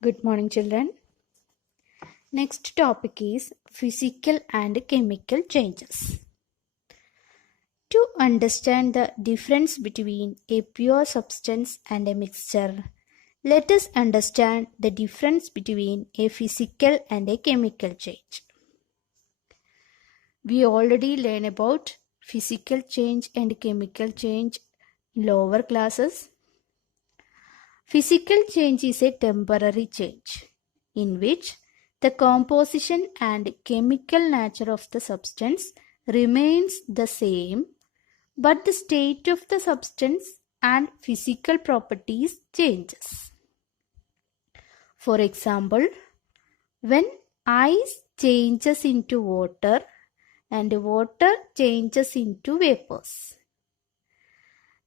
Good morning, children. Next topic is physical and chemical changes. To understand the difference between a pure substance and a mixture, let us understand the difference between a physical and a chemical change. We already learned about physical change and chemical change in lower classes. Physical change is a temporary change in which the composition and chemical nature of the substance remains the same, but the state of the substance and physical properties changes. For example, when ice changes into water and water changes into vapors,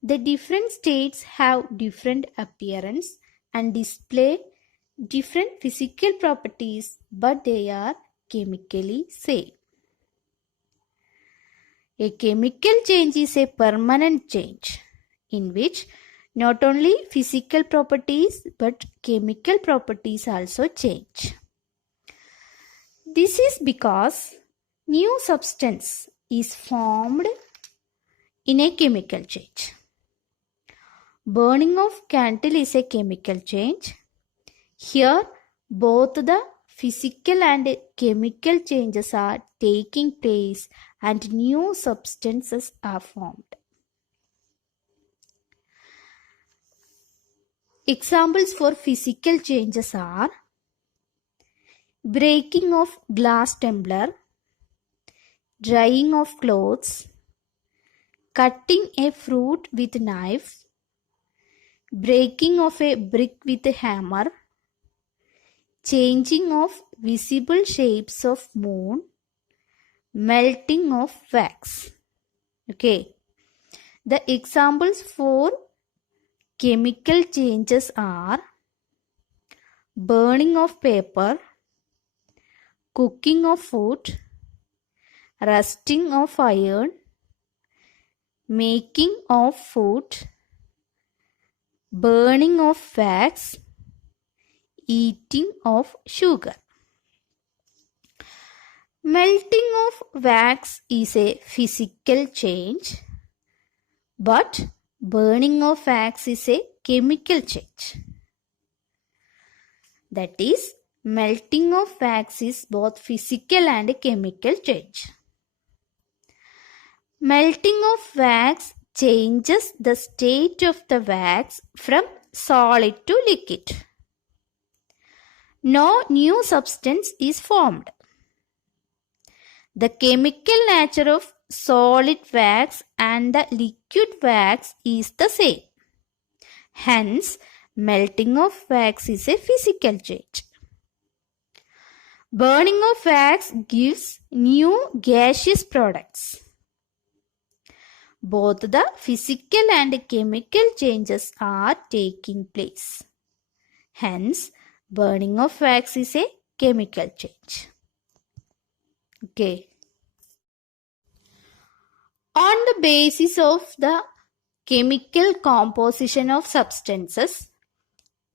the different states have different appearance and display different physical properties, but they are chemically same. A chemical change is a permanent change in which not only physical properties but chemical properties also change. This is because new substance is formed in a chemical change. Burning of candle is a chemical change. Here, both the physical and chemical changes are taking place and new substances are formed. Examples for physical changes are breaking of glass tumbler, drying of clothes, cutting a fruit with knife, breaking of a brick with a hammer, changing of visible shapes of moon, melting of wax. Okay. The examples for chemical changes are burning of paper, cooking of food, rusting of iron, making of food, burning of wax, eating of sugar. Melting of wax is a physical change, but burning of wax is a chemical change. That is, melting of wax is both physical and chemical change. Melting of wax changes the state of the wax from solid to liquid. No new substance is formed. The chemical nature of solid wax and the liquid wax is the same. Hence, melting of wax is a physical change. Burning of wax gives new gaseous products. Both the physical and chemical changes are taking place. Hence, burning of wax is a chemical change. Okay. On the basis of the chemical composition of substances,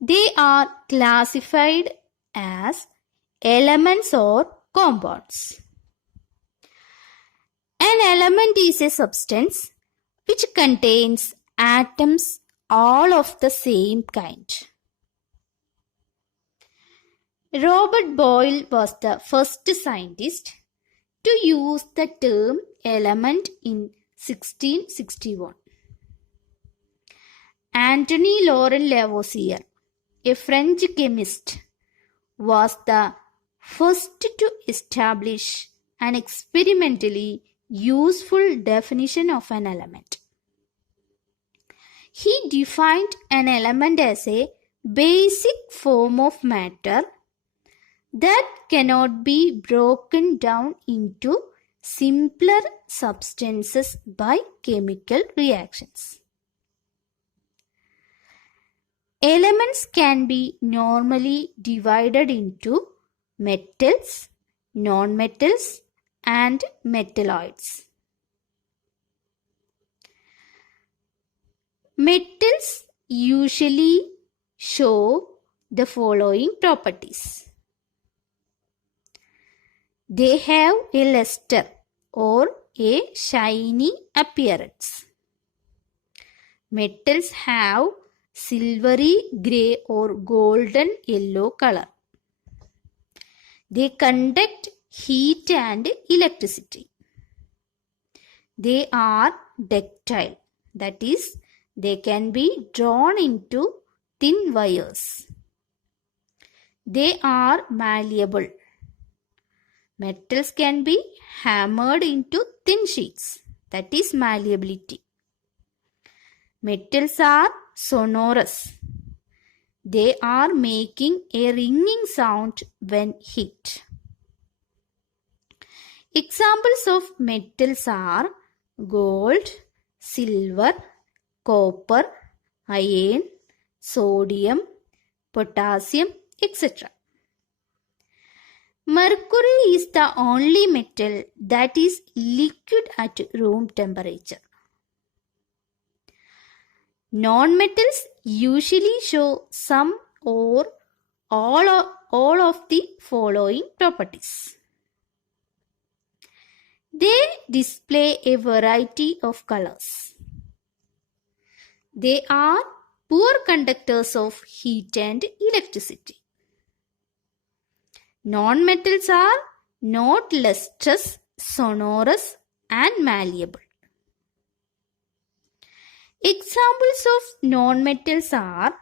they are classified as elements or compounds. An element is a substance which contains atoms all of the same kind. Robert Boyle was the first scientist to use the term element in 1661. Anthony Laurent Lavoisier, a French chemist, was the first to establish an experimentally useful definition of an element. He defined an element as a basic form of matter that cannot be broken down into simpler substances by chemical reactions. Elements can be normally divided into metals, nonmetals, and metalloids. Metals usually show the following properties. They have a luster or a shiny appearance. Metals have silvery gray or golden yellow color. They conduct heat and electricity. They are ductile, that is, they can be drawn into thin wires. They are malleable. Metals can be hammered into thin sheets, that is malleability. Metals are sonorous. They are making a ringing sound when hit. Examples of metals are gold, silver, copper, iron, sodium, potassium, etc. Mercury is the only metal that is liquid at room temperature. Non-metals usually show some or all of the following properties. They display a variety of colors. They are poor conductors of heat and electricity. Non-metals are not lustrous, sonorous, and malleable. Examples of non-metals are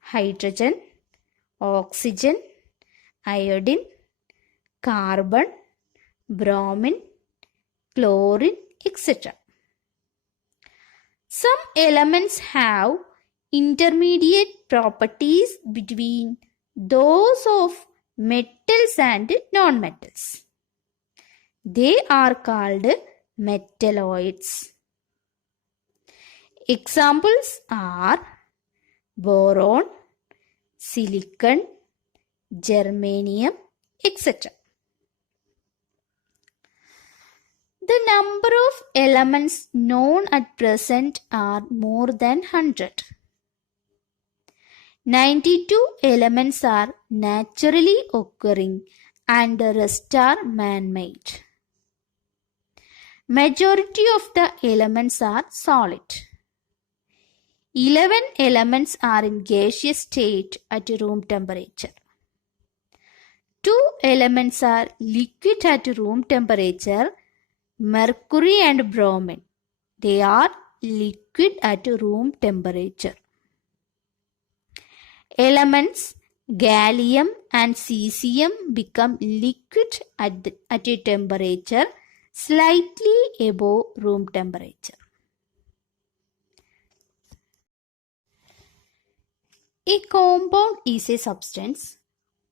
hydrogen, oxygen, iodine, carbon, bromine, chlorine, etc. Some elements have intermediate properties between those of metals and non-metals. They are called metalloids. Examples are boron, silicon, germanium, etc. The number of elements known at present are more than 100. 92 elements are naturally occurring and the rest are man-made. Majority of the elements are solid. 11 elements are in gaseous state at room temperature. 2 elements are liquid at room temperature, mercury and bromine. They are liquid at room temperature. Elements gallium and cesium become liquid at a temperature slightly above room temperature. A compound is a substance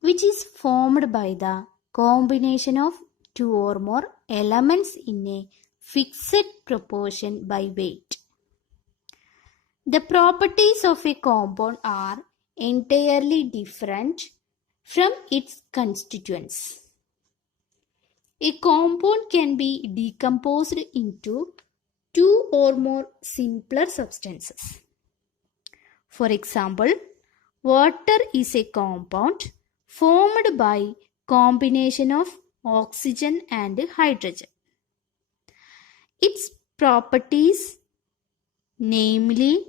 which is formed by the combination of two or more elements in a fixed proportion by weight. The properties of a compound are entirely different from its constituents. A compound can be decomposed into two or more simpler substances. For example, water is a compound formed by combination of oxygen and hydrogen. Its properties, namely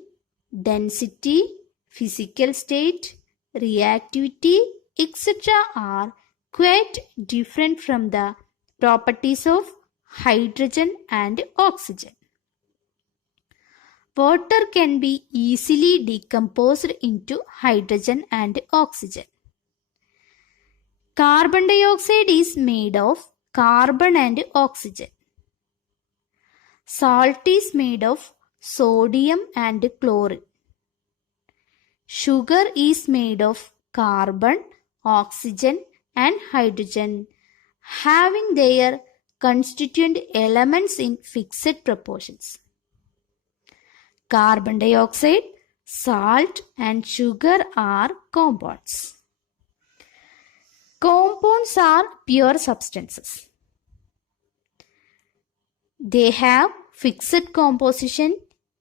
density, physical state, reactivity, etc., are quite different from the properties of hydrogen and oxygen. Water can be easily decomposed into hydrogen and oxygen. Carbon dioxide is made of carbon and oxygen. Salt is made of sodium and chlorine. Sugar is made of carbon, oxygen and hydrogen, having their constituent elements in fixed proportions. Carbon dioxide, salt and sugar are compounds. Compounds are pure substances. They have fixed composition,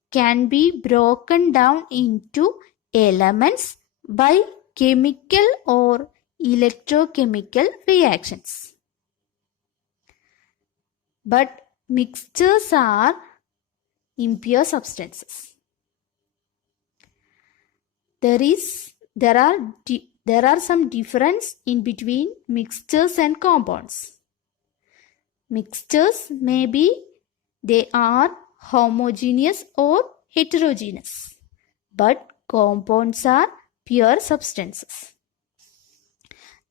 can be broken down into elements by chemical or electrochemical reactions. But mixtures are impure substances. There are some difference in between mixtures and compounds. Mixtures they are homogeneous or heterogeneous, but compounds are pure substances.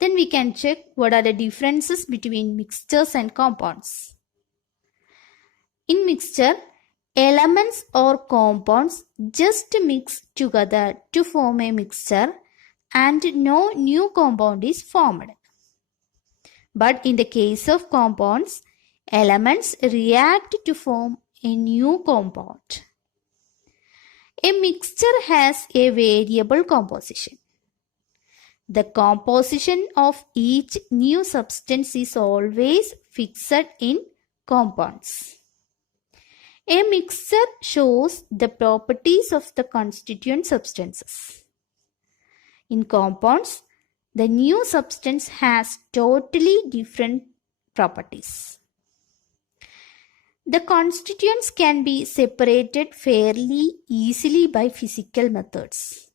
Then we can check what are the differences between mixtures and compounds. In mixture, elements or compounds just mix together to form a mixture and no new compound is formed. But in the case of compounds, elements react to form a new compound. A mixture has a variable composition. The composition of each new substance is always fixed in compounds. A mixture shows the properties of the constituent substances. In compounds, the new substance has totally different properties. The constituents can be separated fairly easily by physical methods.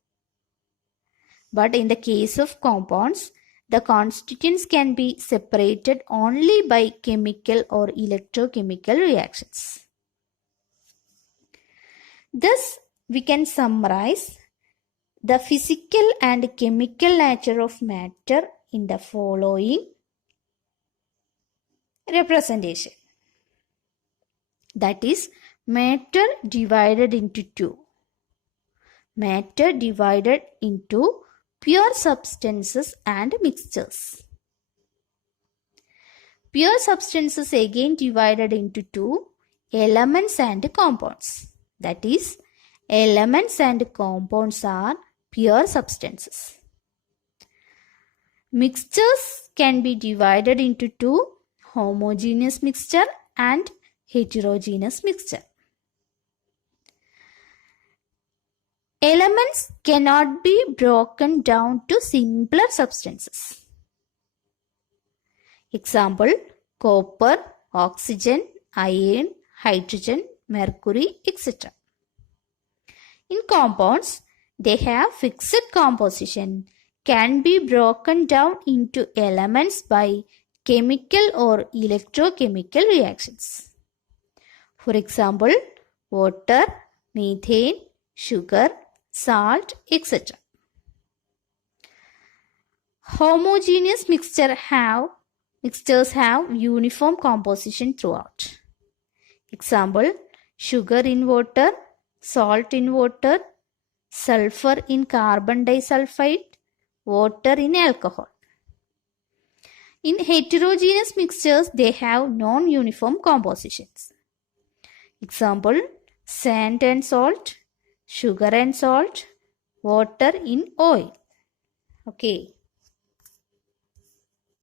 But in the case of compounds, the constituents can be separated only by chemical or electrochemical reactions. Thus, we can summarize the physical and chemical nature of matter in the following representation. That is, matter divided into two. Matter divided into pure substances and mixtures. Pure substances again divided into two, elements and compounds. That is, elements and compounds are pure substances. Mixtures can be divided into two, homogeneous mixture and heterogeneous mixture. Elements cannot be broken down to simpler substances. Example, copper, oxygen, iron, hydrogen, mercury, etc. In compounds, they have fixed composition, can be broken down into elements by chemical or electrochemical reactions. For example, water, methane, sugar, salt, etc. Homogeneous mixtures have uniform composition throughout. Example, sugar in water, salt in water, sulfur in carbon disulfide, water in alcohol. In heterogeneous mixtures, they have non-uniform compositions. Example, sand and salt, sugar and salt, water in oil. Okay.